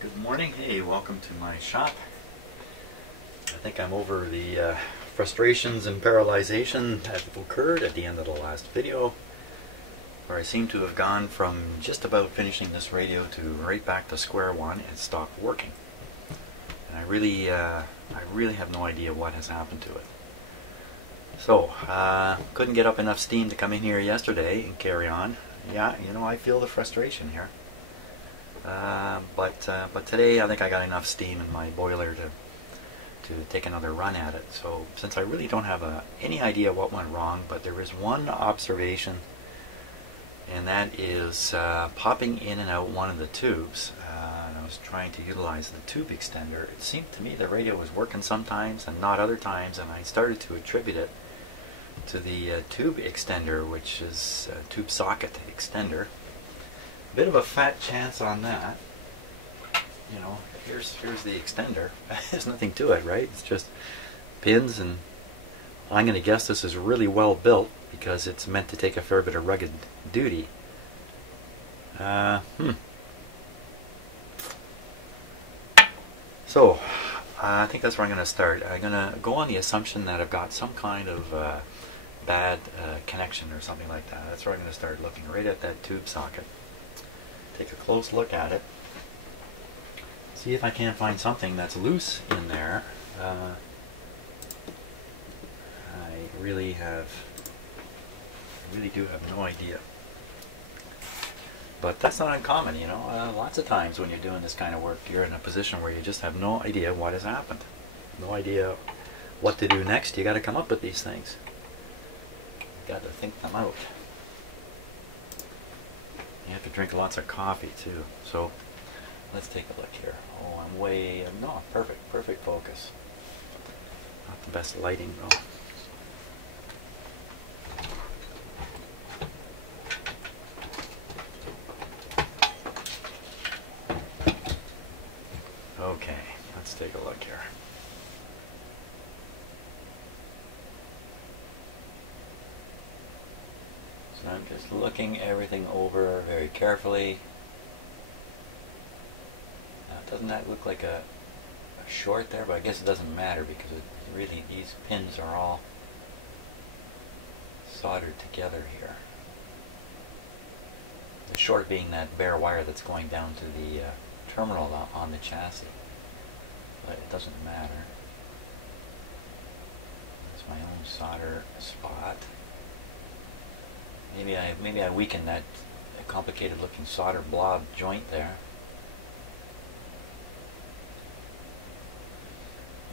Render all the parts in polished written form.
Good morning. Hey, welcome to my shop. I think I'm over the frustrations and paralyzation that occurred at the end of the last video, where I seem to have gone from just about finishing this radio to right back to square one and stopped working. And I really have no idea what has happened to it. So, couldn't get up enough steam to come in here yesterday and carry on. Yeah, you know, I feel the frustration here. But today I think I got enough steam in my boiler to take another run at it. So since I really don't have any idea what went wrong, but there is one observation, and that is popping in and out one of the tubes. And I was trying to utilize the tube extender. It seemed to me the radio was working sometimes and not other times, and I started to attribute it to the tube extender, which is tube socket extender. Bit of a fat chance on that. You know, here's the extender. There's nothing to it, right? It's just pins, and I'm going to guess this is really well built because it's meant to take a fair bit of rugged duty. So, I think that's where I'm going to start. I'm going to go on the assumption that I've got some kind of bad connection or something like that. That's where I'm going to start looking right at that tube socket. Take a close look at it. See if I can't find something that's loose in there. I really do have no idea. But that's not uncommon, you know. Lots of times when you're doing this kind of work, you're in a position where you just have no idea what has happened. No idea what to do next. You got to come up with these things. You got to think them out. You have to drink lots of coffee too. So let's take a look here. Oh, I'm way, no, perfect focus. Not the best lighting though. Okay, let's take a look here. So I'm just looking everything over very carefully. Now, doesn't that look like a short there? But I guess it doesn't matter because really these pins are all soldered together here. The short being that bare wire that's going down to the terminal on the chassis. But it doesn't matter. That's my own solder spot. Maybe I weakened that complicated looking solder blob joint there.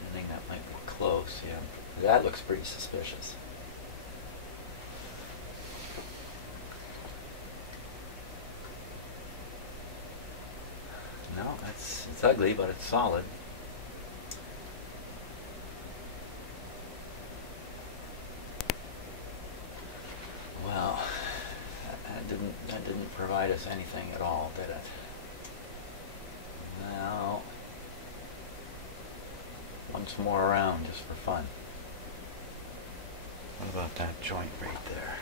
Anything that might be close, yeah. That looks pretty suspicious. No, it's ugly, but it's solid. Well, that didn't provide us anything at all, did it? Now, once more around just for fun. What about that joint right there?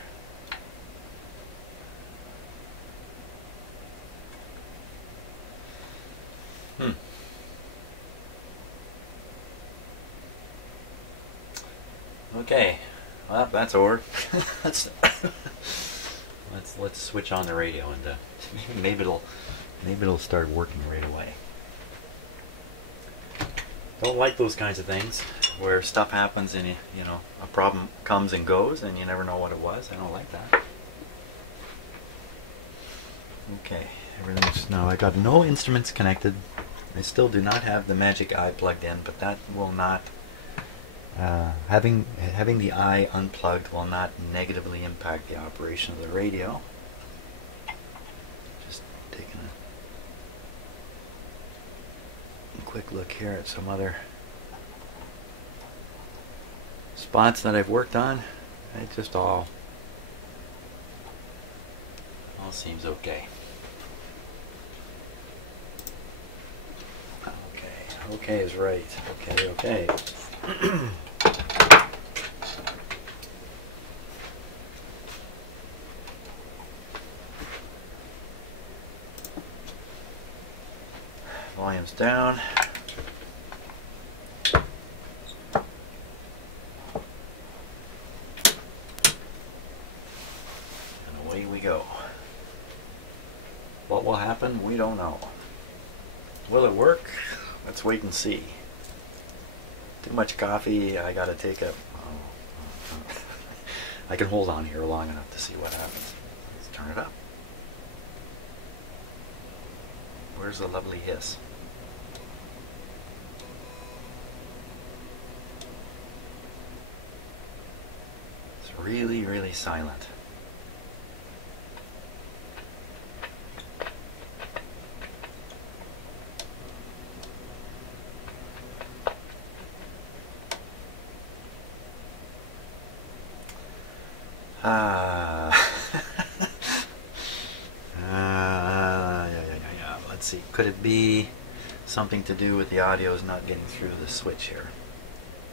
Okay, well that's over. let's switch on the radio and maybe it'll start working right away. Don't like those kinds of things where stuff happens and you know a problem comes and goes and you never know what it was. I don't like that. Okay, everything's now. I got no instruments connected. I still do not have the magic eye plugged in, but that will not. Having the eye unplugged will not negatively impact the operation of the radio. Just taking a quick look here at some other spots that I've worked on. It just all seems okay. Okay is right. Okay. Volume's down. And away we go. What will happen? We don't know. Will it work? Let's wait and see. Too much coffee, I gotta take a... I can hold on here long enough to see what happens. Let's turn it up. Where's the lovely hiss? It's really, really silent. Let's see. Could it be something to do with the audio is not getting through the switch here?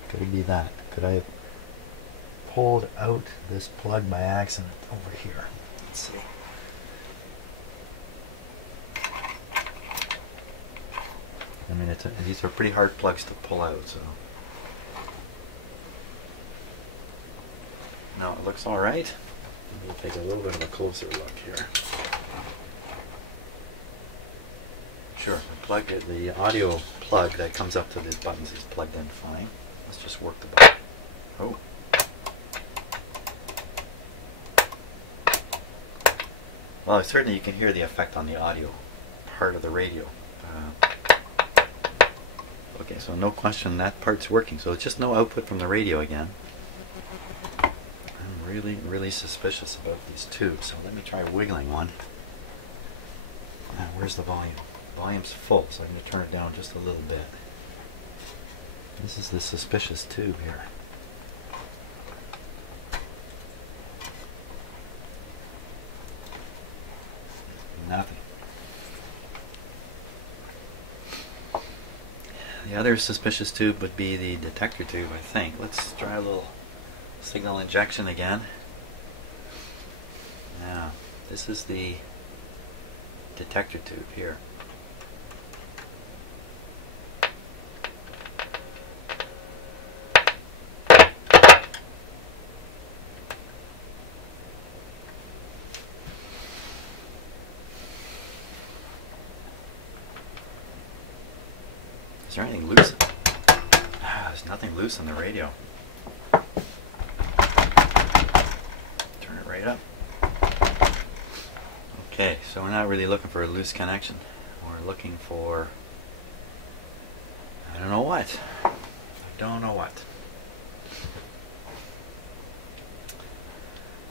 Could it be that? Could I have pulled out this plug by accident over here? Let's see. I mean, these are pretty hard plugs to pull out, so. No, it looks all right. We'll take a little bit of a closer look here. Sure, the audio plug that comes up to these buttons is plugged in fine. Let's just work the button. Oh. Well, certainly you can hear the effect on the audio part of the radio. Okay, so no question that part's working. So it's just no output from the radio again. I'm really, really suspicious about these tubes. So let me try wiggling one. Now, where's the volume? Volume's full, so I'm going to turn it down just a little bit. This is the suspicious tube here. Nothing. The other suspicious tube would be the detector tube, I think. Let's try a little signal injection again. Now, this is the detector tube here. Is there anything loose? There's nothing loose on the radio. Turn it right up. Okay, so we're not really looking for a loose connection. We're looking for... I don't know what. I don't know what.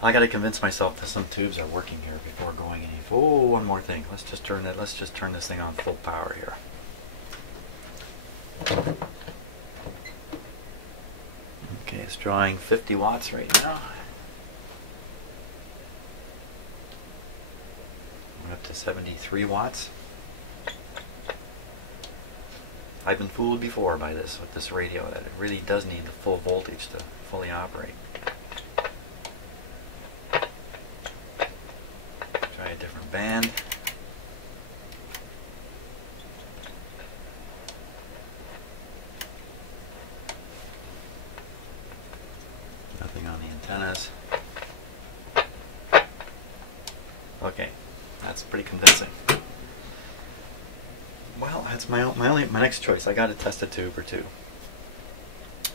I gotta convince myself that some tubes are working here before going any... Oh, one more thing. Let's just turn this thing on full power here. Okay, it's drawing 50 watts right now. We're up to 73 watts. I've been fooled before by this with this radio that it really does need the full voltage to fully operate. Try a different band. Nothing on the antennas. Okay, that's pretty convincing. Well, that's my next choice. I got to test a tube or two.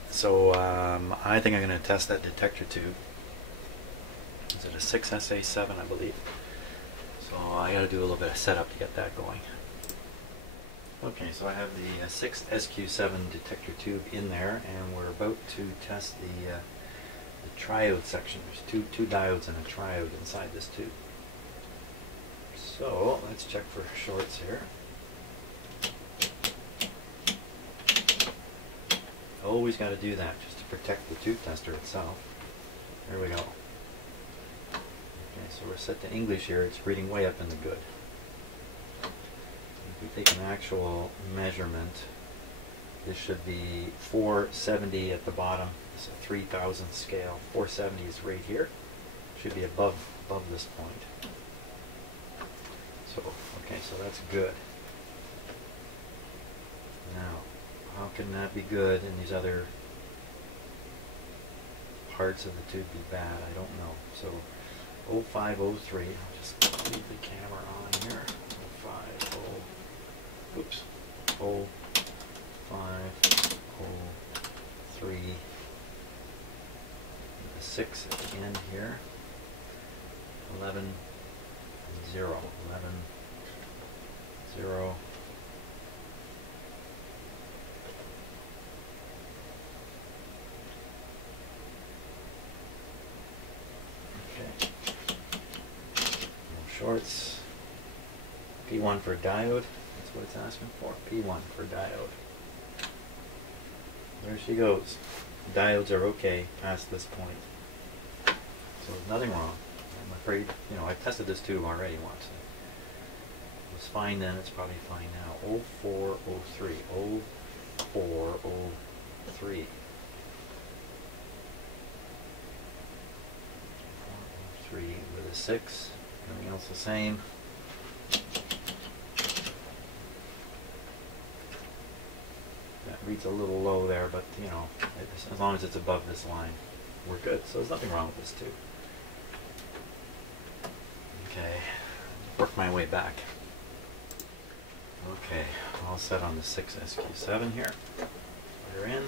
So I think I'm going to test that detector tube. Is it a 6SA7, I believe? So I got to do a little bit of setup to get that going. Okay, so I have the 6SQ7 detector tube in there, and we're about to test the triode section. There's two diodes and a triode inside this tube. So let's check for shorts here. Always got to do that just to protect the tube tester itself. There we go. Okay, so we're set to English here. It's reading way up in the good. If we take an actual measurement, this should be 470 at the bottom. It's a 3000 scale. 470 is right here. Should be above this point. So okay, so that's good. Now, how can that be good and these other parts of the tube be bad? I don't know. So 0503, I'll just leave the camera on here. 050, oops, 0503, the 6 at the end here, 11 0, 11 0. Okay. No shorts. P1 for diode. That's what it's asking for. P1 for diode. There she goes. Diodes are okay past this point. So there's nothing wrong. I'm afraid, you know, I've tested this tube already once. It was fine then, it's probably fine now. 0403. 0403. 403 with a 6. Everything else the same. That reads a little low there, but you know, as long as it's above this line, we're good. So there's nothing wrong with this tube. Okay, work my way back. Okay, all set on the 6SQ7 here. We're in.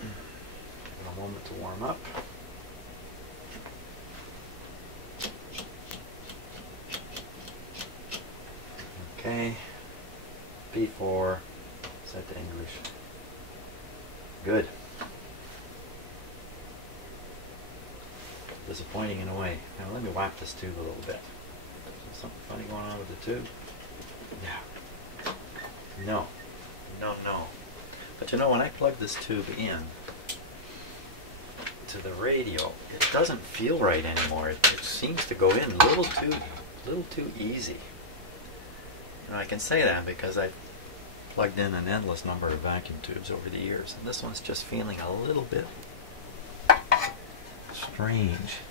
Give it a moment to warm up. Okay, P4, set to English. Good. Disappointing in a way. Now let me whack this tube a little bit. Is something funny going on with the tube? Yeah. No. No, no. But you know, when I plug this tube in to the radio, it doesn't feel right anymore. It seems to go in a little too easy. And I can say that because I've plugged in an endless number of vacuum tubes over the years, and this one's just feeling a little bit strange.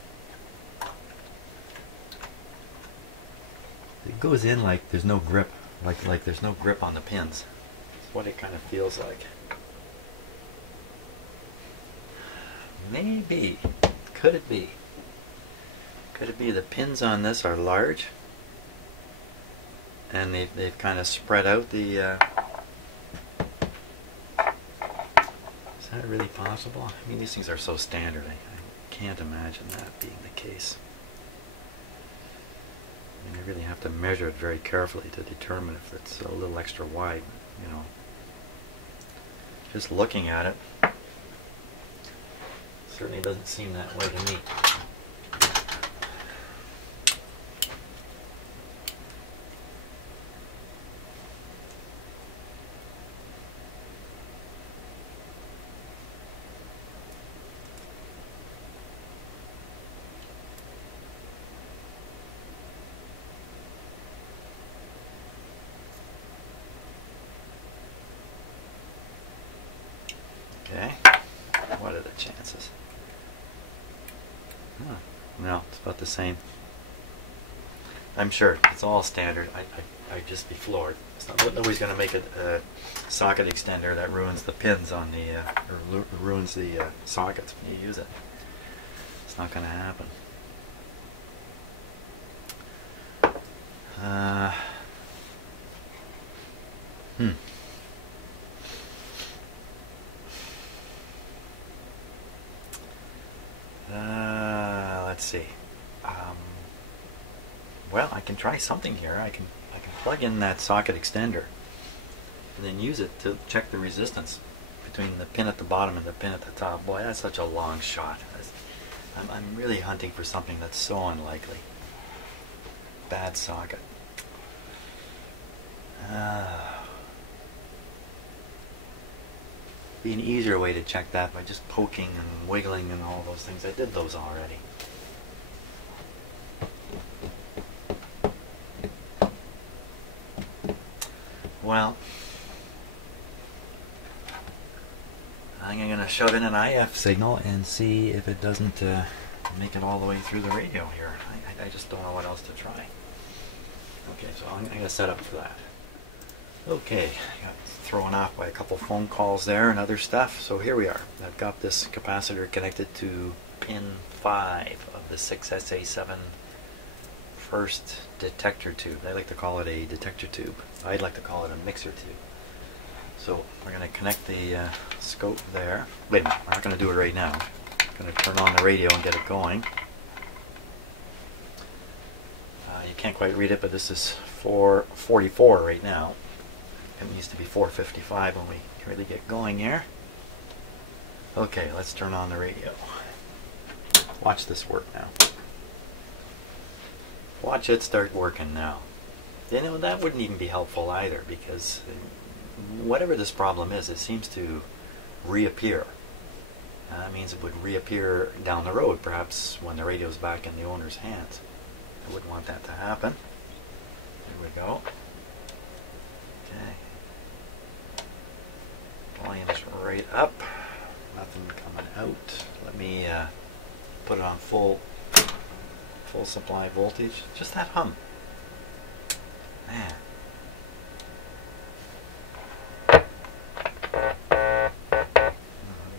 It goes in like there's no grip, like there's no grip on the pins. That's what it kind of feels like. Maybe. Could it be? Could it be the pins on this are large? And they've kind of spread out the... Is that really possible? I mean, these things are so standard. I can't imagine that being the case. I mean, I really have to measure it very carefully to determine if it's a little extra wide, you know. Just looking at it, certainly doesn't seem that way to me. Okay, what are the chances? Huh. No, it's about the same. I'm sure it's all standard. I'd just be floored. It's not, nobody's going to make a socket extender that ruins the pins on the, or ruins the sockets when you use it. It's not going to happen. Let's see. Well, I can try something here. I can plug in that socket extender and then use it to check the resistance between the pin at the bottom and the pin at the top. Boy, that's such a long shot. I'm really hunting for something that's so unlikely. Bad socket. Be an easier way to check that by just poking and wiggling and all those things. I did those already. Well, I'm going to shove in an IF signal and see if it doesn't make it all the way through the radio here. I just don't know what else to try. Okay, so I'm going to set up for that. Okay, got thrown off by a couple phone calls there and other stuff. So here we are. I've got this capacitor connected to pin 5 of the 6SA7 first detector tube. I like to call it a detector tube. I'd like to call it a mixer tube. So we're going to connect the scope there. Wait a minute, we're not going to do it right now. I'm going to turn on the radio and get it going. You can't quite read it, but this is 444 right now. It needs to be 455 when we really get going here. Okay, let's turn on the radio. Watch this work now. Watch it start working now. You know, that wouldn't even be helpful either, because whatever this problem is, it seems to reappear. That means it would reappear down the road, perhaps when the radio's back in the owner's hands. I wouldn't want that to happen. Here we go. Okay. Volume's right up. Nothing coming out. Let me put it on full supply voltage. Just that hum. Man.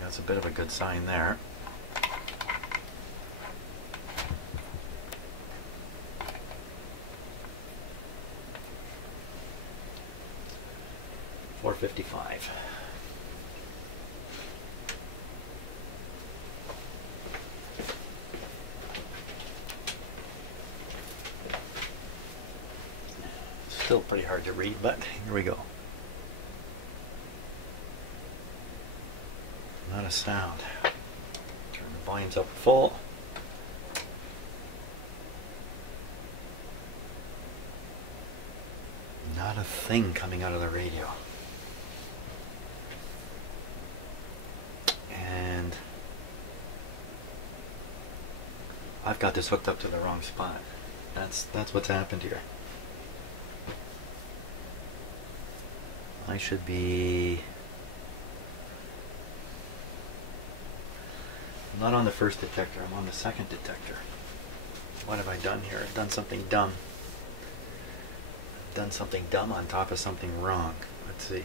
That's a bit of a good sign there. .455. Still pretty hard to read, but here we go. Not a sound. Turn the volumes up full. Not a thing coming out of the radio. And I've got this hooked up to the wrong spot. That's what's happened here. I should be... I'm not on the first detector, I'm on the second detector. What have I done here? I've done something dumb. I've done something dumb on top of something wrong. Let's see.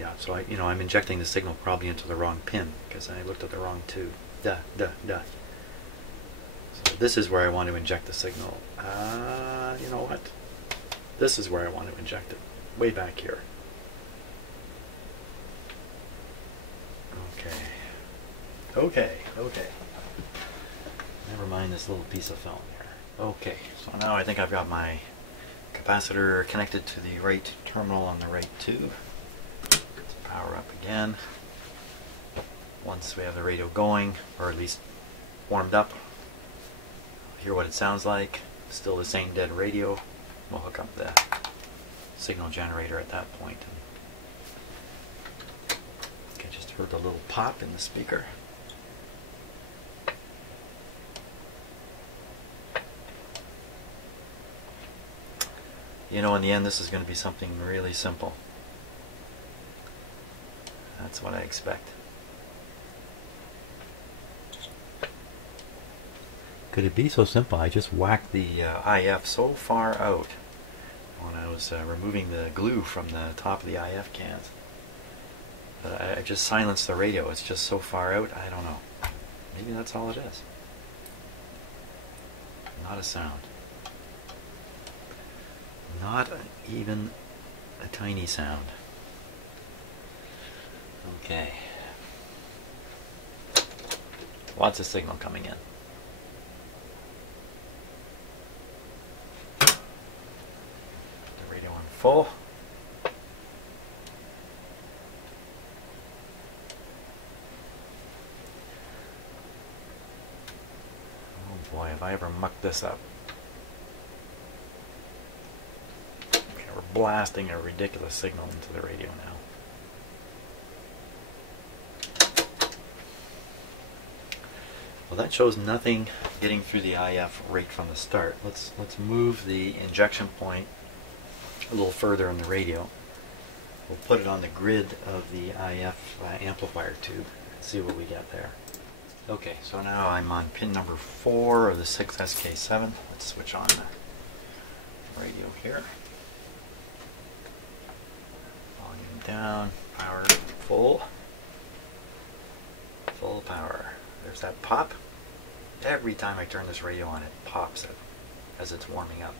Yeah, so I'm injecting the signal probably into the wrong pin because I looked at the wrong tube. So this is where I want to inject the signal. You know what? This is where I want to inject it. Way back here. Okay. Never mind this little piece of film here. Okay, so now I think I've got my capacitor connected to the right terminal on the right tube. Let's power up again. Once we have the radio going, or at least warmed up, hear what it sounds like. Still the same dead radio. We'll hook up the signal generator at that point. Okay, just heard a little pop in the speaker. You know, in the end, this is going to be something really simple. That's what I expect. Could it be so simple? I just whacked the IF so far out when I was removing the glue from the top of the IF cans. But I just silenced the radio. It's just so far out, I don't know. Maybe that's all it is. Not a sound. Not even a tiny sound. Okay. Lots of signal coming in. Put the radio on full. Oh boy, have I ever mucked this up. We're blasting a ridiculous signal into the radio now. Well, that shows nothing getting through the IF right from the start. Let's move the injection point a little further in the radio. We'll put it on the grid of the IF amplifier tube and see what we get there. Okay, so now I'm on pin number 4 of the 6SK7. Let's switch on radio here. Volume down, power full. Full power. There's that pop. Every time I turn this radio on, it pops as it's warming up.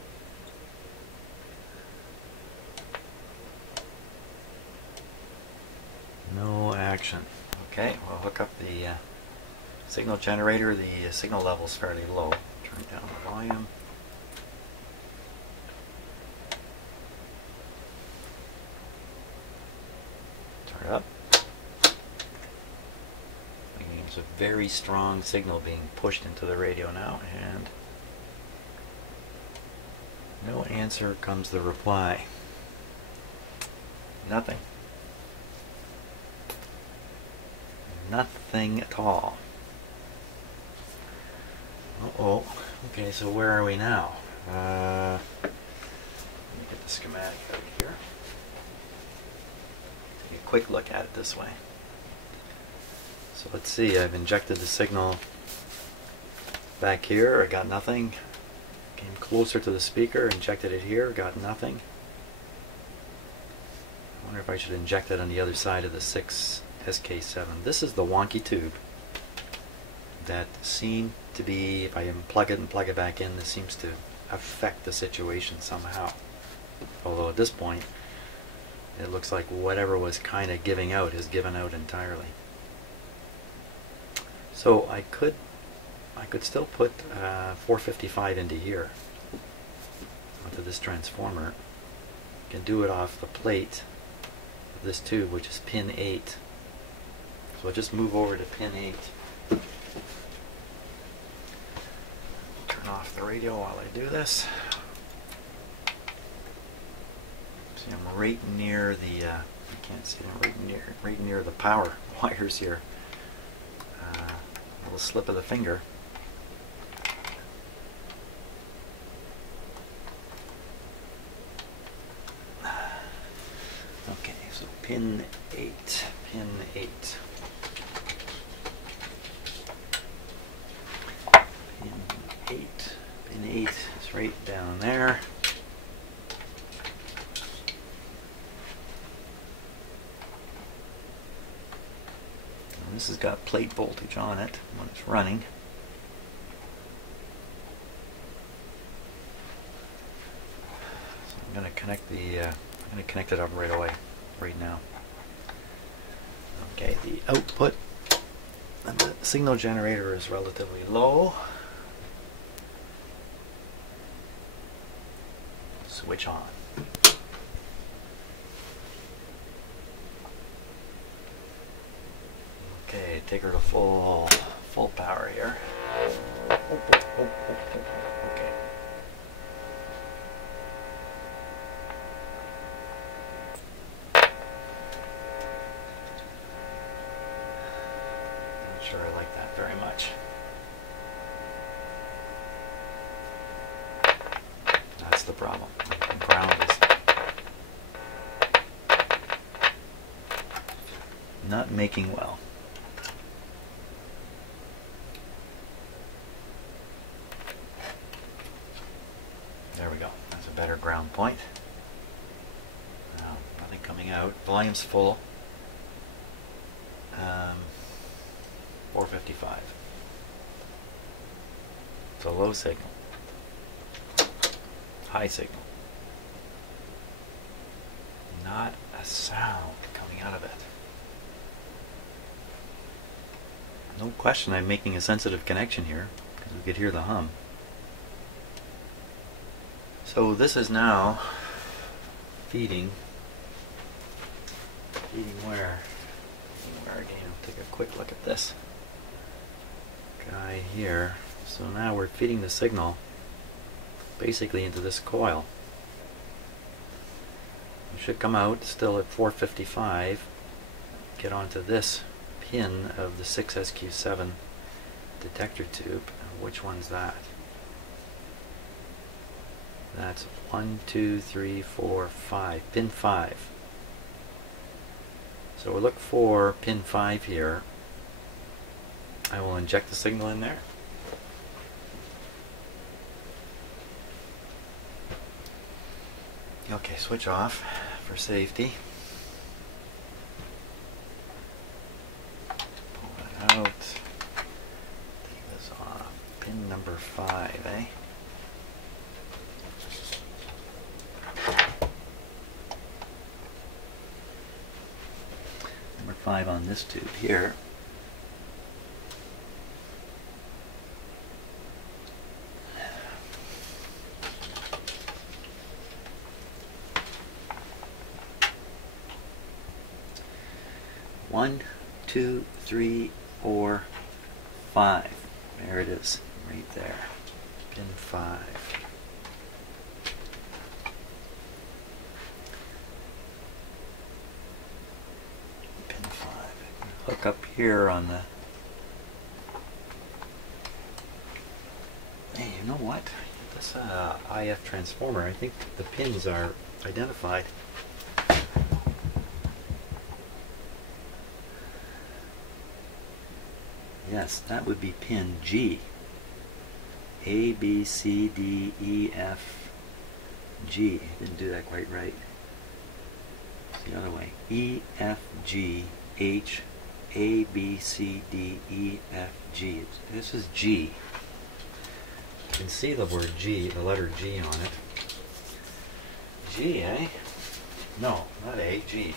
No action. Okay, we'll hook up the signal generator. The signal level is fairly low. Turn down the volume. Turn it up. There's a very strong signal being pushed into the radio now, and no answer comes the reply. Nothing. Nothing at all. Uh-oh. Okay, so where are we now? Let me get the schematic out here. Take a quick look at it this way. So let's see, I've injected the signal back here, I got nothing. Came closer to the speaker, injected it here, got nothing. I wonder if I should inject it on the other side of the 6 SK7. This is the wonky tube that seemed to be, if I unplug it and plug it back in, this seems to affect the situation somehow. Although at this point, it looks like whatever was kind of giving out has given out entirely. So I could still put 455 into here, onto this transformer. I can do it off the plate of this tube, which is pin 8. So I'll just move over to pin 8. Turn off the radio while I do this. See, I'm right near the, you can't see, I'm right near the power wires here. A little slip of the finger. Okay, so pin 8, pin 8. Pin 8 is right down there. And this has got plate voltage on it when it's running. So I'm going to connect the I'm going to connect it up right away, right now. Okay, the output and the signal generator is relatively low. Switch on. Okay, take her to full power here. Okay. Not sure I like that very much. That's the problem. The ground is not making well. There we go. That's a better ground point. Now, nothing coming out. Volume's full. 455. It's a low signal. High signal. Not a sound coming out of it. No question I'm making a sensitive connection here, because we could hear the hum. So this is now feeding where? Where again? I'll take a quick look at this guy here. So now we're feeding the signal basically into this coil. It should come out still at 455, get onto this pin of the 6SQ7 detector tube. Which one's that? That's 1, 2, 3, 4, 5. Pin 5. So we'll look for pin 5 here. I will inject the signal in there. Okay, switch off for safety. Pull that out. Take this off. Pin number 5, eh? Number 5 on this tube here. One, 2, 3, 4, 5. There it is, right there. Pin 5. Pin 5. Hook up here on the... Hey, you know what? This IF transformer, I think the pins are identified. Yes, that would be pin G. A, B, C, D, E, F, G. Didn't do that quite right. It's the other way. E, F, G, H, A, B, C, D, E, F, G. This is G. You can see the word G, the letter G on it. G, eh? No, not A, G.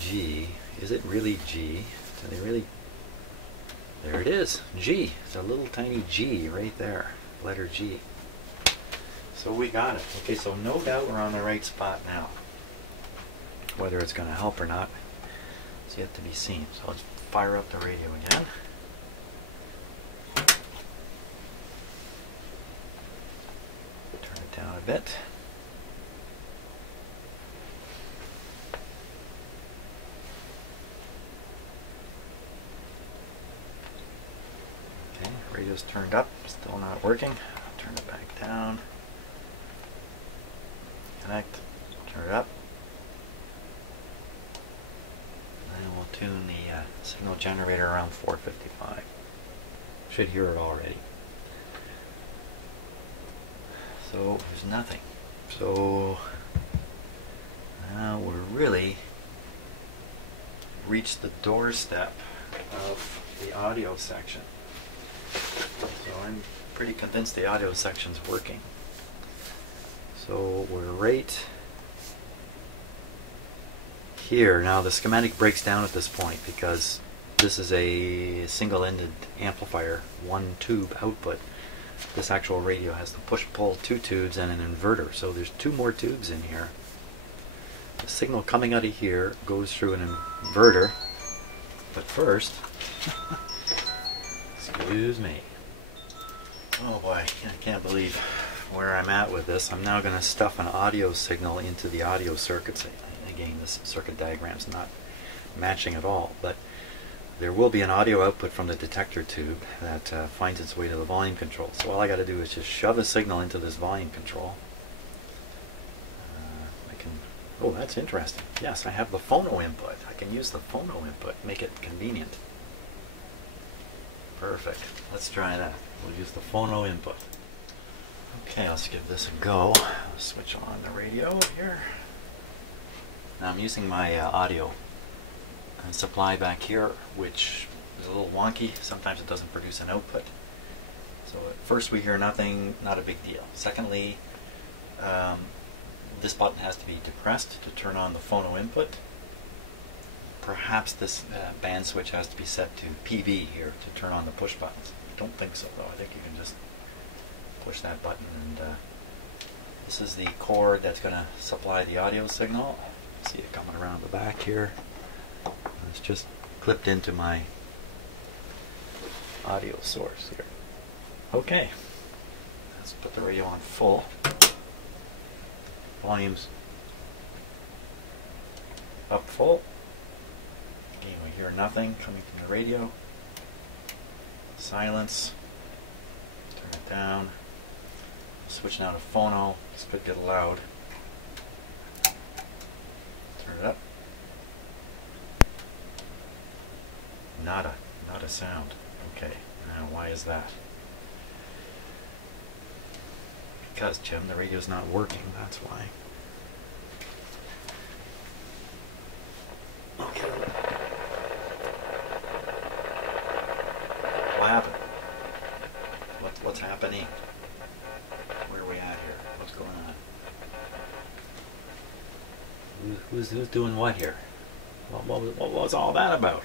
G. Is it really G? Do they really... There it is, G. It's a little tiny G right there, letter G. So we got it. Okay, so no doubt we're on the right spot now. Whether it's going to help or not is yet to be seen. So let's fire up the radio again. Turn it down a bit. Radio's turned up, still not working. Turn it back down. Connect, turn it up. And we'll tune the signal generator around 455. Should hear it already. So there's nothing. So now we're really reached the doorstep of the audio section. So I'm pretty convinced the audio section's working. So we're right here. Now the schematic breaks down at this point because this is a single-ended amplifier, one tube output. This actual radio has the push-pull 2 tubes and an inverter. So there's 2 more tubes in here. The signal coming out of here goes through an inverter. But first... Excuse me. Oh boy, I can't believe where I'm at with this. I'm now going to stuff an audio signal into the audio circuits. Again, this circuit diagram's not matching at all, but there will be an audio output from the detector tube that finds its way to the volume control. So all I got to do is just shove a signal into this volume control. Oh, that's interesting. Yes, I have the phono input. I can use the phono input, make it convenient. Perfect. Let's try that. We'll use the phono input. Okay, let's give this a go. I'll switch on the radio here. Now I'm using my audio supply back here, which is a little wonky. Sometimes it doesn't produce an output. So at first we hear nothing, not a big deal. Secondly, this button has to be depressed to turn on the phono input. Perhaps this band switch has to be set to PV here to turn on the push buttons. I don't think so though. I think you can just push that button, and this is the cord that's going to supply the audio signal. See it coming around the back here. It's just clipped into my audio source here. Okay, let's put the radio on full. Volume's up full. Again, we hear nothing coming from the radio. Silence. Turn it down. Switch now to phono. This could get loud. Turn it up. Nada. Not a sound. Okay. Now, why is that? because, Jim, the radio's not working, that's why. Okay. What happened? What's happening? Where are we at here? What's going on? Who's doing what here? What was all that about?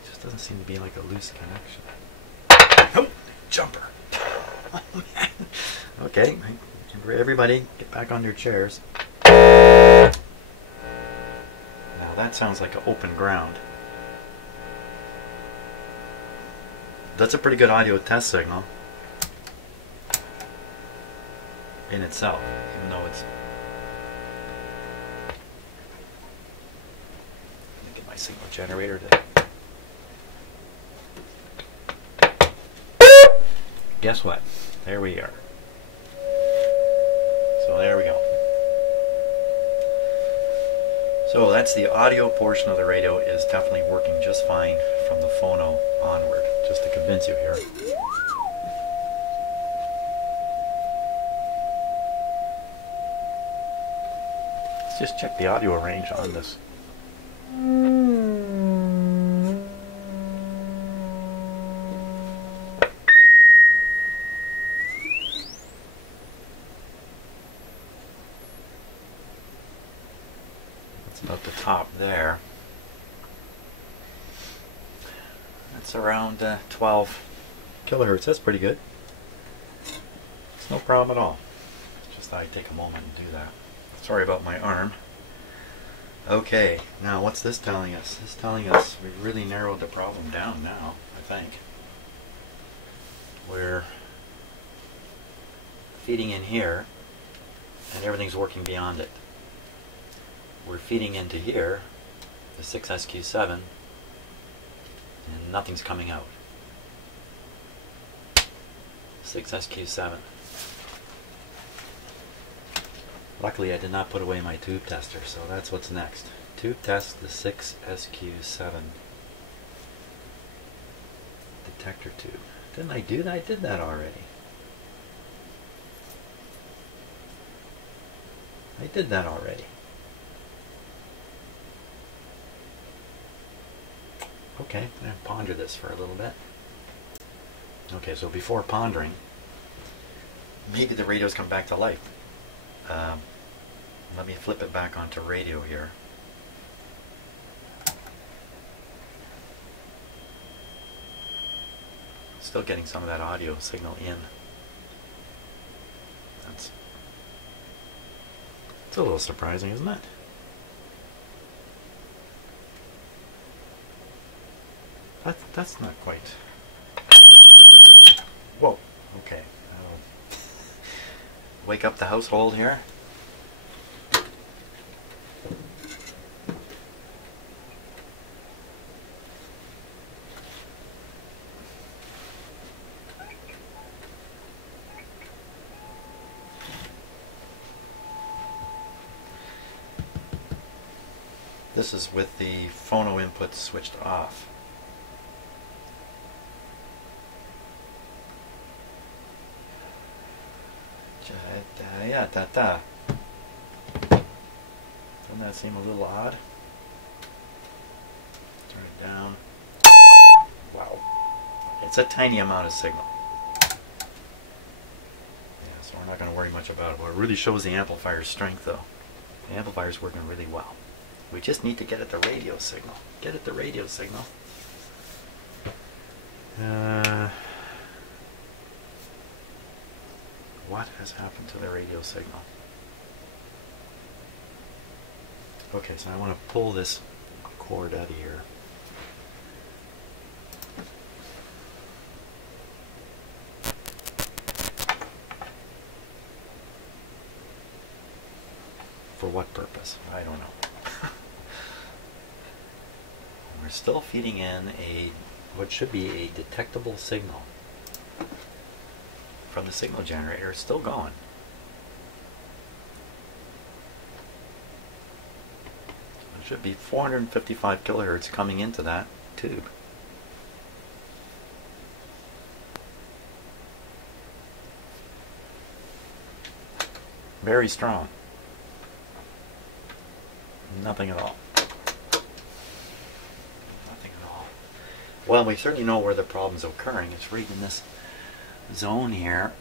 It just doesn't seem to be like a loose connection. Oh, jumper. Oh, man. Okay, everybody get back on your chairs. Now that sounds like an open ground. That's a pretty good audio test signal in itself, even though it's... Let me get my signal generator to... Guess what? There we are. So there we go. So that's the audio portion of the radio is definitely working just fine from the phono onward, just to convince you here. Let's just check the audio range on this. That's about the top there. That's around 12 kilohertz. That's pretty good. It's no problem at all. It's just I take a moment and do that. Sorry about my arm. Okay, now what's this telling us? This is telling us we've really narrowed the problem down now, I think. We're feeding in here and everything's working beyond it. We're feeding into here, the 6SQ7, and nothing's coming out. 6SQ7. Luckily I did not put away my tube tester, so that's what's next. Tube test the 6SQ7 detector tube. Didn't I do that? I did that already. I did that already. Okay, I'm going to ponder this for a little bit. Okay, so before pondering, maybe the radio's come back to life. Let me flip it back onto radio here. Still getting some of that audio signal in. It's a little surprising, isn't it? That's not quite... Whoa, okay. Wake up the household here. This is with the phono input switched off. Doesn't that seem a little odd? Turn it down. Wow. It's a tiny amount of signal. Yeah, so we're not going to worry much about it. Well, it really shows the amplifier's strength, though. The amplifier's working really well. We just need to get at the radio signal. Get at the radio signal. What has happened to the radio signal? Okay, so I want to pull this cord out of here. For what purpose? I don't know. We're still feeding in what should be a detectable signal from the signal generator. It's still going. It should be 455 kilohertz coming into that tube. Very strong. Nothing at all. Nothing at all. Well, we certainly know where the problem's occurring. It's right in this zone here.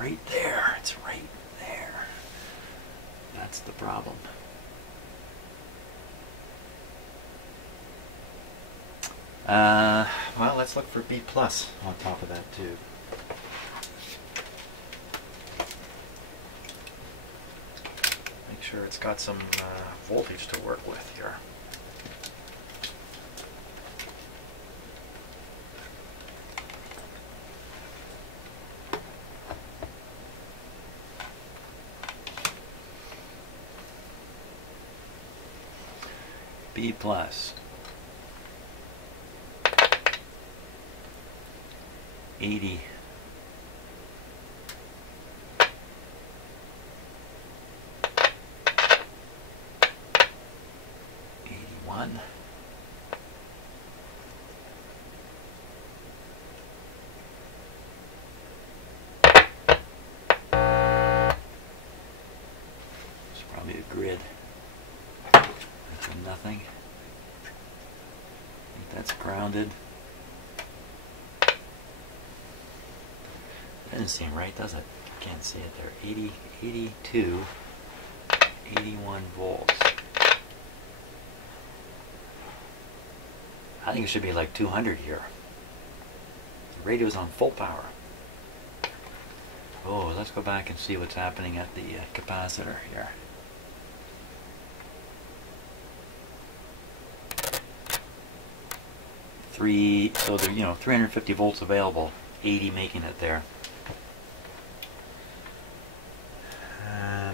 Right there. It's right there. That's the problem. Well, let's look for B plus on top of that tube. Make sure it's got some voltage to work with here. B plus. 80. 81. 's probably a grid. That's a nothing. I think that's grounded. Doesn't seem right, does it? Can't see it there. 80, 82, 81 volts. I think it should be like 200 here. The radio's on full power. Oh, let's go back and see what's happening at the capacitor here. So there, 350 volts available, 80 making it there.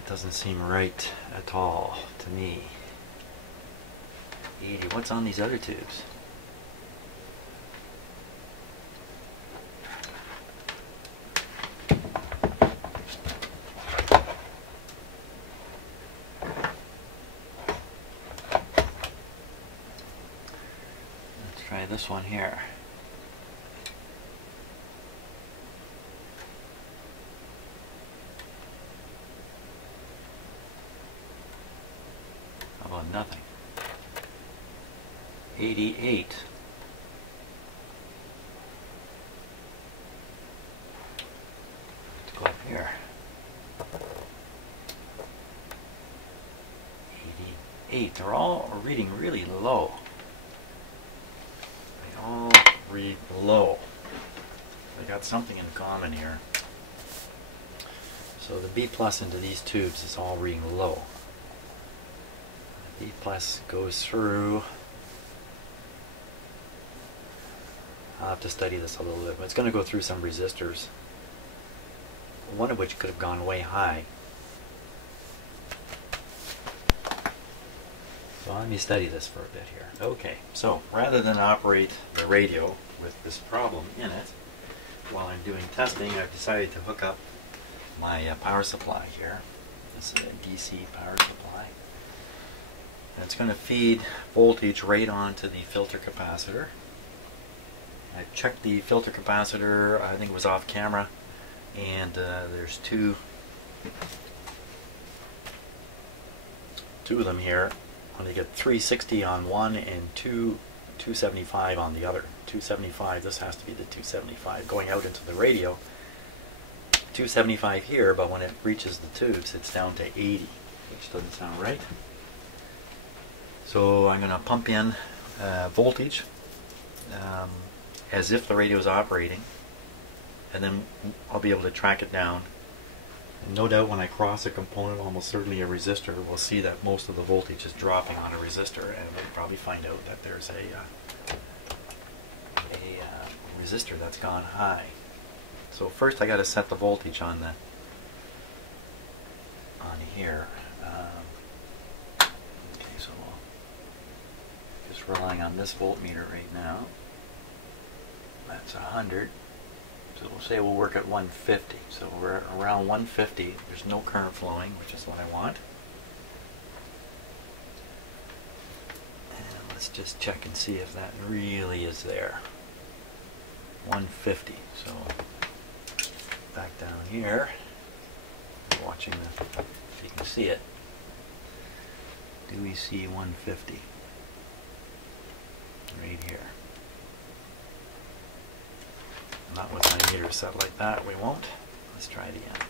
Doesn't seem right at all to me. 80. What's on these other tubes? Let's try this one here. Well, nothing. 88. Let's go up here. 88. They're all reading really low. They all read low. They got something in common here. So the B plus into these tubes is all reading low. B plus goes through. I'll have to study this a little bit, but it's going to go through some resistors, one of which could have gone way high. So let me study this for a bit here. Okay, so rather than operate the radio with this problem in it, while I'm doing testing, I've decided to hook up my power supply here. This is a DC power supply. And it's going to feed voltage right onto the filter capacitor. I checked the filter capacitor, I think it was off camera, and there's two of them here. I'm going to get 360 on one and 275 on the other. 275, this has to be the 275 going out into the radio. 275 here, but when it reaches the tubes it's down to 80, which doesn't sound right. So I'm going to pump in voltage as if the radio is operating, and then I'll be able to track it down. And no doubt when I cross a component, almost certainly a resistor, we'll see that most of the voltage is dropping on a resistor, and we'll probably find out that there's a resistor that's gone high. So first I got to set the voltage on here. Okay, so just relying on this voltmeter right now. That's 100. So we'll say we'll work at 150. So we're around 150. There's no current flowing, which is what I want. And let's just check and see if that really is there. 150. So back down here. watching if you can see it. Do we see 150? Right here. Not with my meter set like that, we won't. Let's try it again.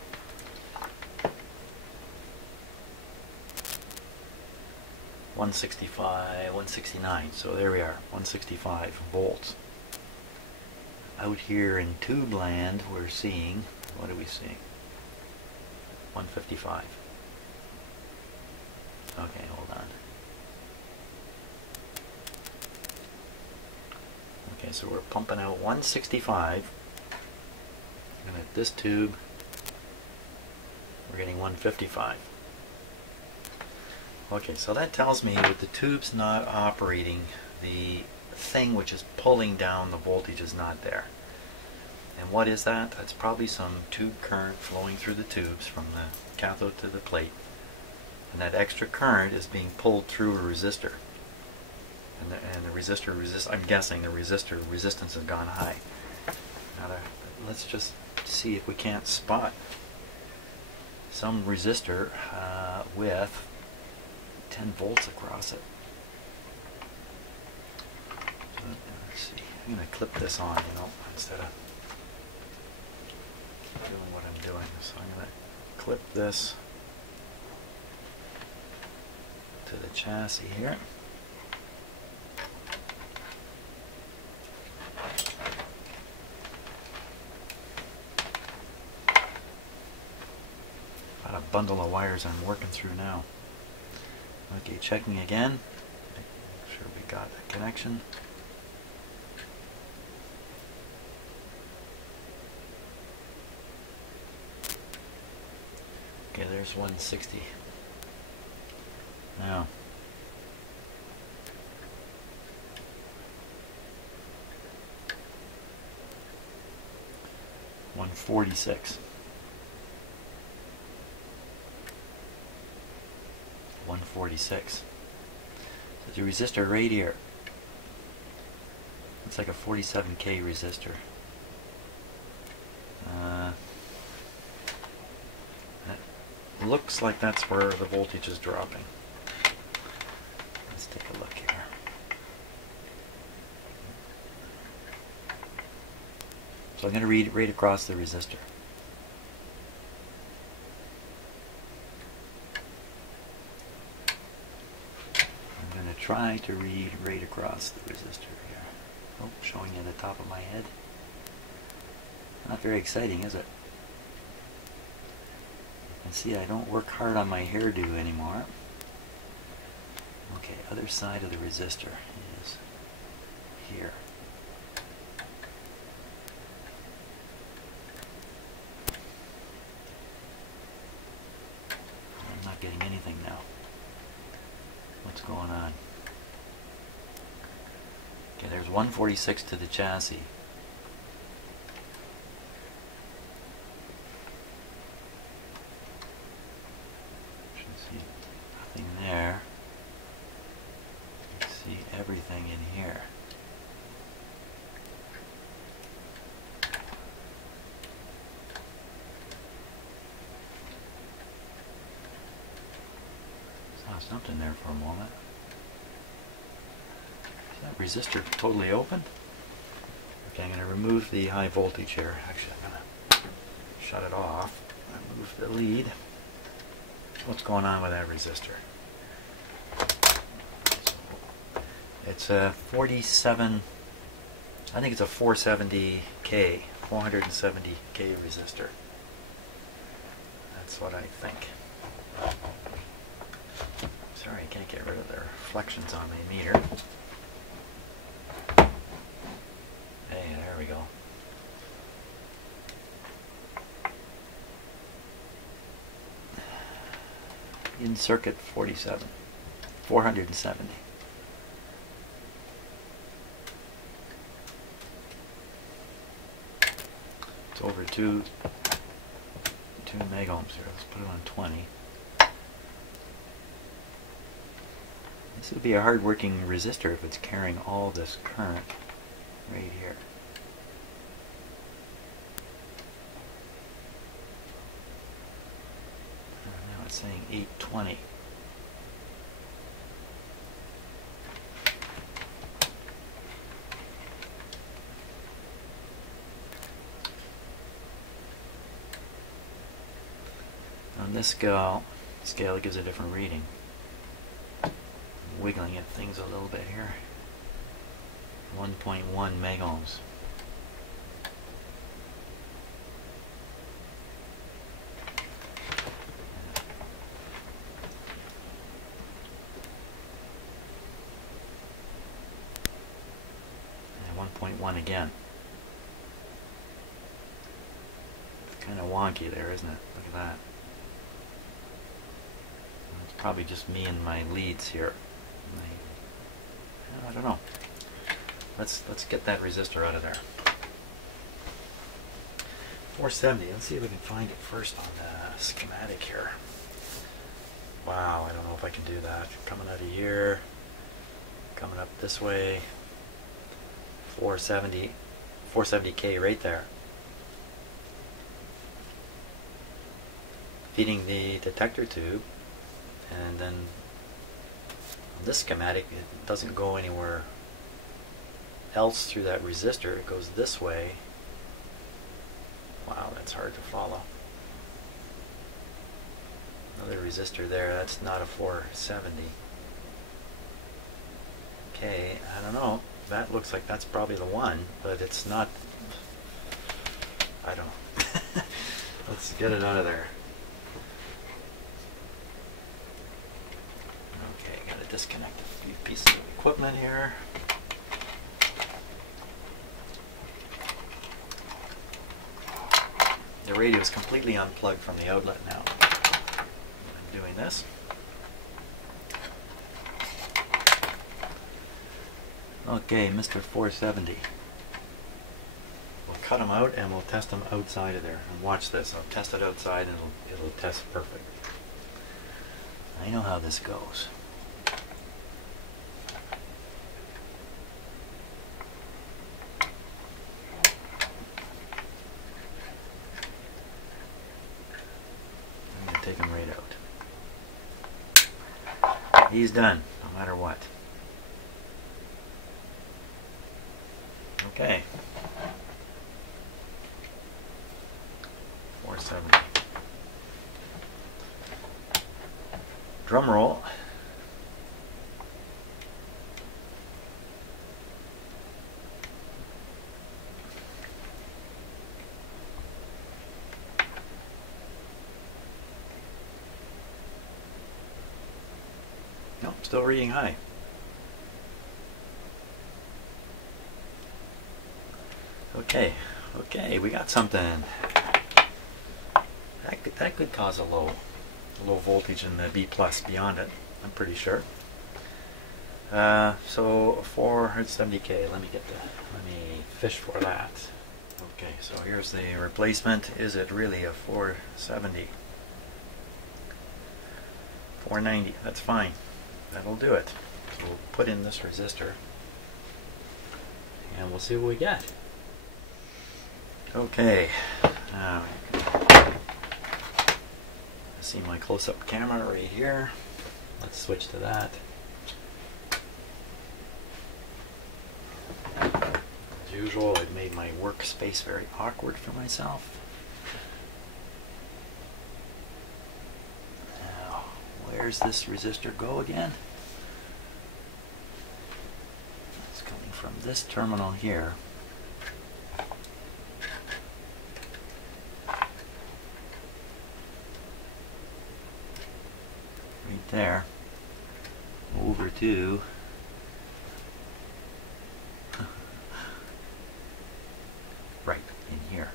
$165, 169, so there we are, 165 volts. Out here in tube land, we're seeing, what are we seeing? 155. Okay, hold on. Okay, so we're pumping out 165, and at this tube, we're getting 155. Okay, so that tells me with the tubes not operating, the thing which is pulling down the voltage is not there. And what is that? That's probably some tube current flowing through the tubes from the cathode to the plate. And that extra current is being pulled through a resistor. And the resistor, I'm guessing the resistor resistance has gone high. Now let's just see if we can't spot some resistor with 10 volts across it. So, let's see. I'm going to clip this on, instead of doing what I'm doing. So I'm going to clip this to the chassis here. Got a bundle of wires I'm working through now. Okay, checking again. Make sure we got the connection. Okay, there's 160. Now, $146. 146. So the resistor right here. It's like a 47K resistor. It looks like that's where the voltage is dropping. Let's take a look here. So I'm going to read right across the resistor. I'm going to try to read right across the resistor here. Oh, showing you the top of my head. Not very exciting, is it? And see, I don't work hard on my hairdo anymore. Okay, other side of the resistor is here. I'm not getting anything now. What's going on? Okay, there's 146 to the chassis. Nothing there. You can see everything in here. Saw something there for a moment. Is that resistor totally open? Okay, I'm going to remove the high voltage here. Actually, I'm going to shut it off. Remove the lead. What's going on with that resistor? It's a 47, I think it's a 470K, 470K resistor. That's what I think. Sorry, I can't get rid of the reflections on my meter. Hey, there we go. In circuit 47, 470. It's over 2 megohms here. Let's put it on 20. This would be a hard working resistor if it's carrying all this current right here. It's saying 820. On this scale it gives a different reading. I'm wiggling at things a little bit here. 1.1 megohms. And 1.1 again. It's kind of wonky there, isn't it? Look at that. It's probably just me and my leads here. I don't know. Let's get that resistor out of there. 470. Let's see if we can find it first on the schematic here. Wow, I don't know if I can do that. Coming out of here, coming up this way. 470K right there. Feeding the detector tube, and then on this schematic it doesn't go anywhere else through that resistor. It goes this way. Wow, that's hard to follow. Another resistor there. That's not a 470. Okay, I don't know. That looks like that's probably the one, but it's not. I don't know. Let's get it out of there. Okay, gotta disconnect a few pieces of equipment here. The radio is completely unplugged from the outlet now. I'm doing this. Okay, Mr. 470. We'll cut them out and we'll test them outside of there. And watch this. I'll test it outside and it'll test perfect. I know how this goes. I'm going to take him right out. He's done, no matter what. Okay. 470. Drum roll. Nope, still reading high. Okay, we got something. That could cause a low voltage in the B plus beyond it. I'm pretty sure. So 470K. Let me fish for that. Okay, so here's the replacement. Is it really a 470? 490. That's fine. That'll do it. So we'll put in this resistor, and we'll see what we get. Okay, now I see my close-up camera right here. Let's switch to that. As usual, I've made my workspace very awkward for myself. Now, where's this resistor go again? It's coming from this terminal here. There, over to right in here.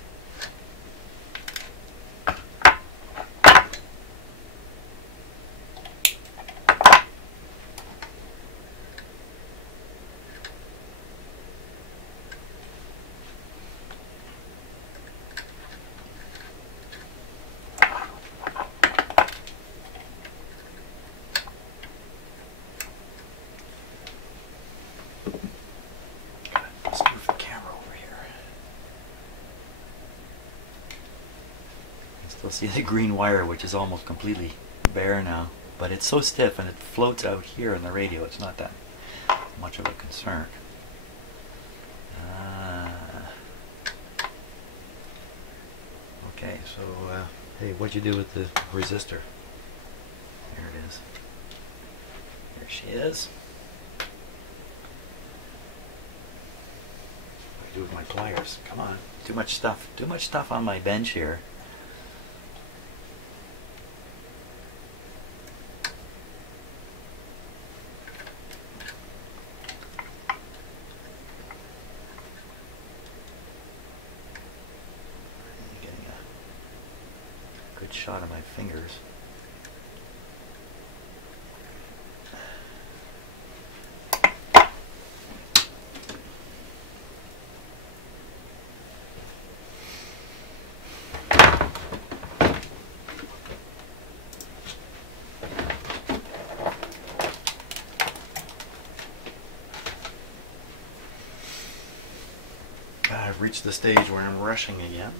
Still see the green wire, which is almost completely bare now, but it's so stiff and it floats out here in the radio, it's not that much of a concern. Okay, so hey, what'd you do with the resistor? There it is. There she is. What do I do with my pliers? Come on, too much stuff. Too much stuff on my bench here. Good shot of my fingers. I've reached the stage where I'm rushing again.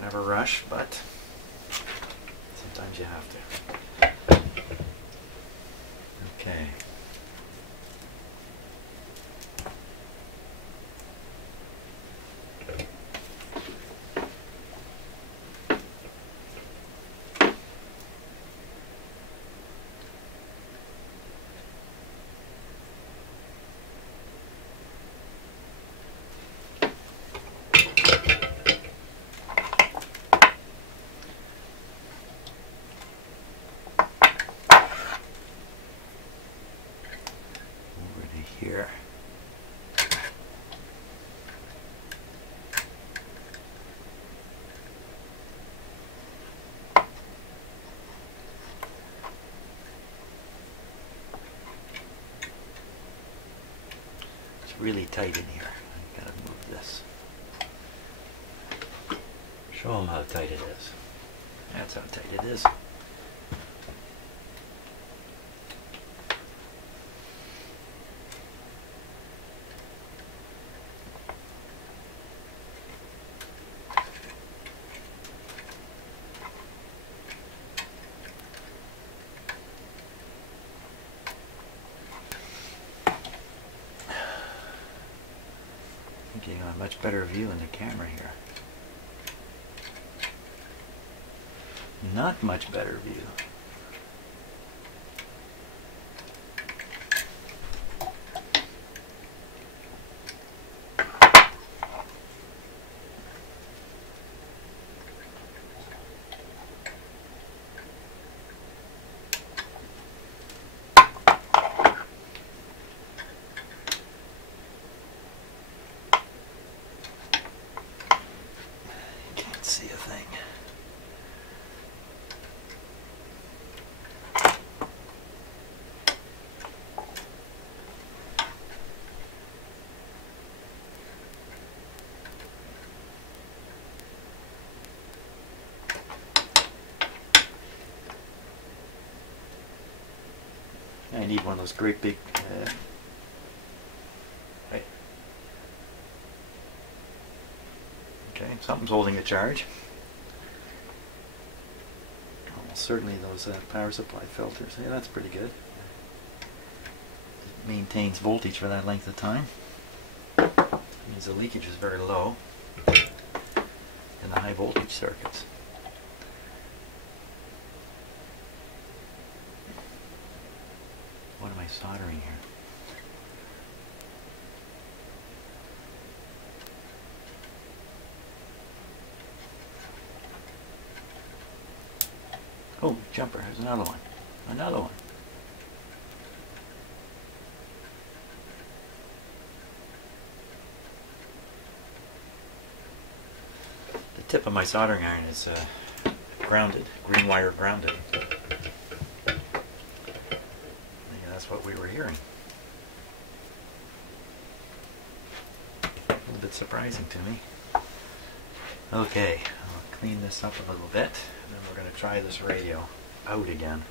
Never rush, but sometimes you have to. Okay. Here. It's really tight in here. I gotta move this. Show them how tight it is. That's how tight it is. Getting a much better view in the camera here. Not much better view. See a thing. I need one of those great big right. Okay, something's holding the charge. Almost certainly those power supply filters. Yeah, that's pretty good. It maintains voltage for that length of time. It means the leakage is very low in the high voltage circuits. What am I soldering here? Oh, jumper, there's another one. Another one. The tip of my soldering iron is grounded, green wire grounded. Yeah, that's what we were hearing. A little bit surprising to me. Okay, I'll clean this up a little bit, and then we're going to try this radio out again.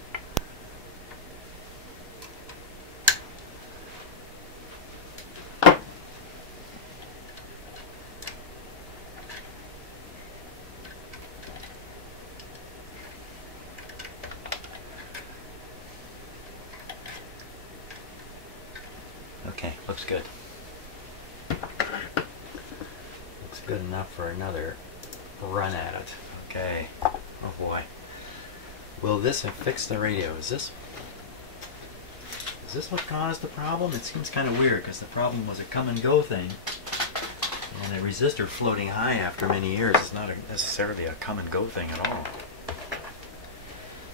Okay, looks good. Looks good enough for another run at it. Okay. Oh boy. Will this have fixed the radio? Is this what caused the problem? It seems kind of weird because the problem was a come and go thing. And a resistor floating high after many years is not necessarily a come and go thing at all.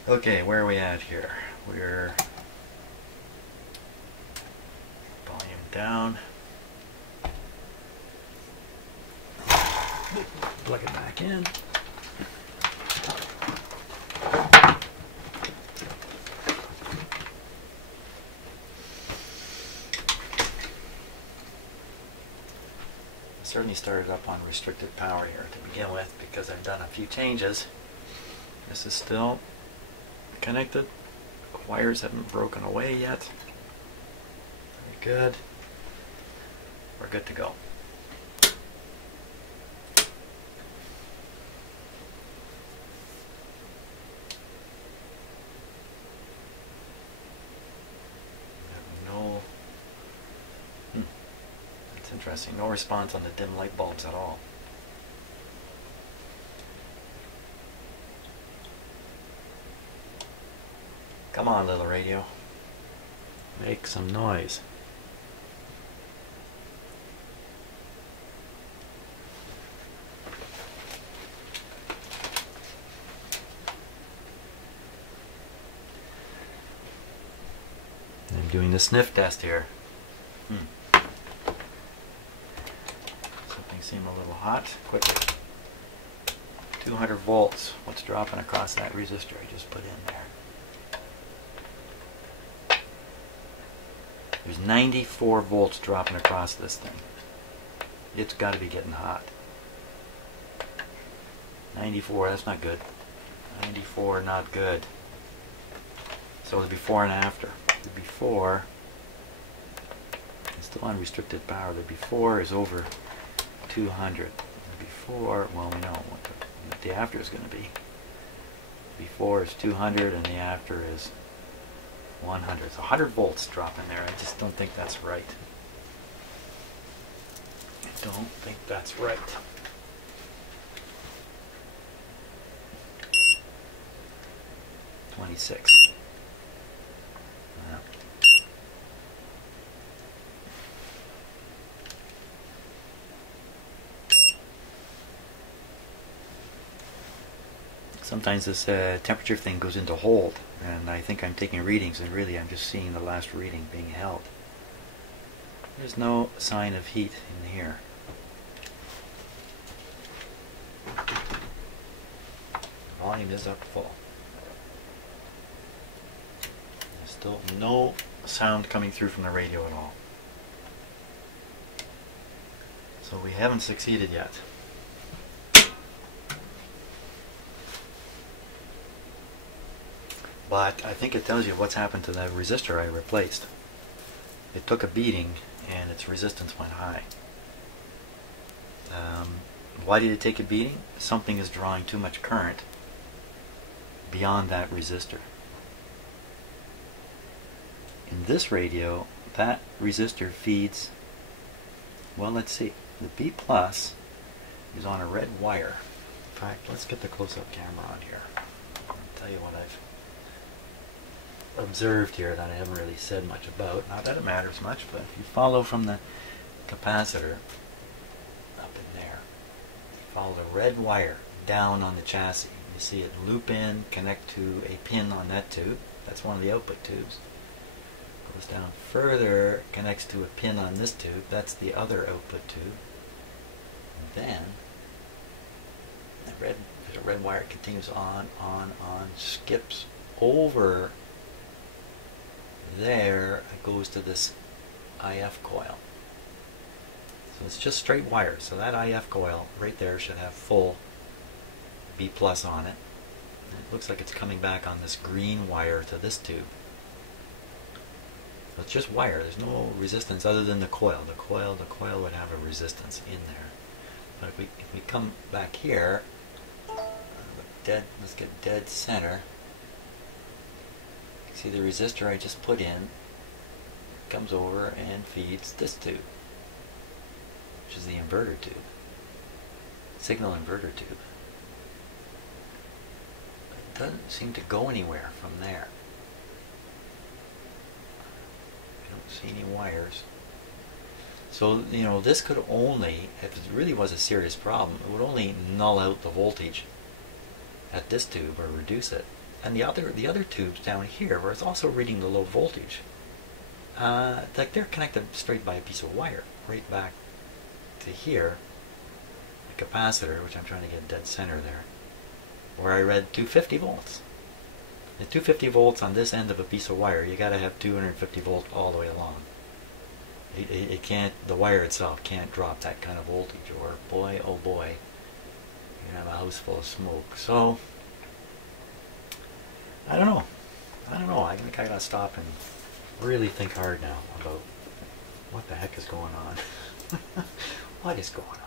Okay, where are we at here? We're volume down. Plug it back in. Certainly started up on restricted power here to begin with because I've done a few changes. This is still connected. The wires haven't broken away yet. Very good. We're good to go. Interesting. No response on the dim light bulbs at all. Come on, little radio. Make some noise. I'm doing the sniff test here. Seem a little hot. Quickly. 200 volts. What's dropping across that resistor I just put in there? There's 94 volts dropping across this thing. It's got to be getting hot. 94, that's not good. 94, not good. So the before and after. The before, it's still on restricted power. The before is over 200. Before, well, we know what the after is going to be. Before is 200 and the after is 100. So 100 volts drop in there. I just don't think that's right. I don't think that's right. $26. Yeah. Sometimes this temperature thing goes into hold, and I think I'm taking readings, and really I'm just seeing the last reading being held. There's no sign of heat in here. Volume is up full. There's still no sound coming through from the radio at all. So we haven't succeeded yet. But I think it tells you what's happened to that resistor I replaced. It took a beating and its resistance went high. Why did it take a beating? Something is drawing too much current beyond that resistor. In this radio, that resistor feeds, well, let's see, the B plus is on a red wire. In fact, let's get the close-up camera on here. I'll tell you what I've observed here that I haven't really said much about. Not that it matters much, but if you follow from the capacitor up in there, follow the red wire down on the chassis. You see it loop in, connect to a pin on that tube. That's one of the output tubes. Goes down further, connects to a pin on this tube. That's the other output tube. And then the red wire continues on, skips over there, it goes to this IF coil. So it's just straight wires. So that IF coil right there should have full B plus on it. And it looks like it's coming back on this green wire to this tube. So it's just wire. There's no resistance other than the coil. The coil would have a resistance in there. But if we come back here, let's get dead center. See the resistor I just put in comes over and feeds this tube, which is the inverter tube, signal inverter tube. It doesn't seem to go anywhere from there. I don't see any wires. So, you know, this could only, if it really was a serious problem, it would only null out the voltage at this tube or reduce it. And the other tubes down here, where it's also reading the low voltage, like they're connected straight by a piece of wire right back to here, the capacitor, which I'm trying to get dead center there, where I read 250 volts. At 250 volts on this end of a piece of wire, you got to have 250 volts all the way along. It can't, the wire itself can't drop that kind of voltage, or boy, oh boy, you have a house full of smoke. So, I don't know. I think I gotta stop and really think hard now about what the heck is going on. What is going on?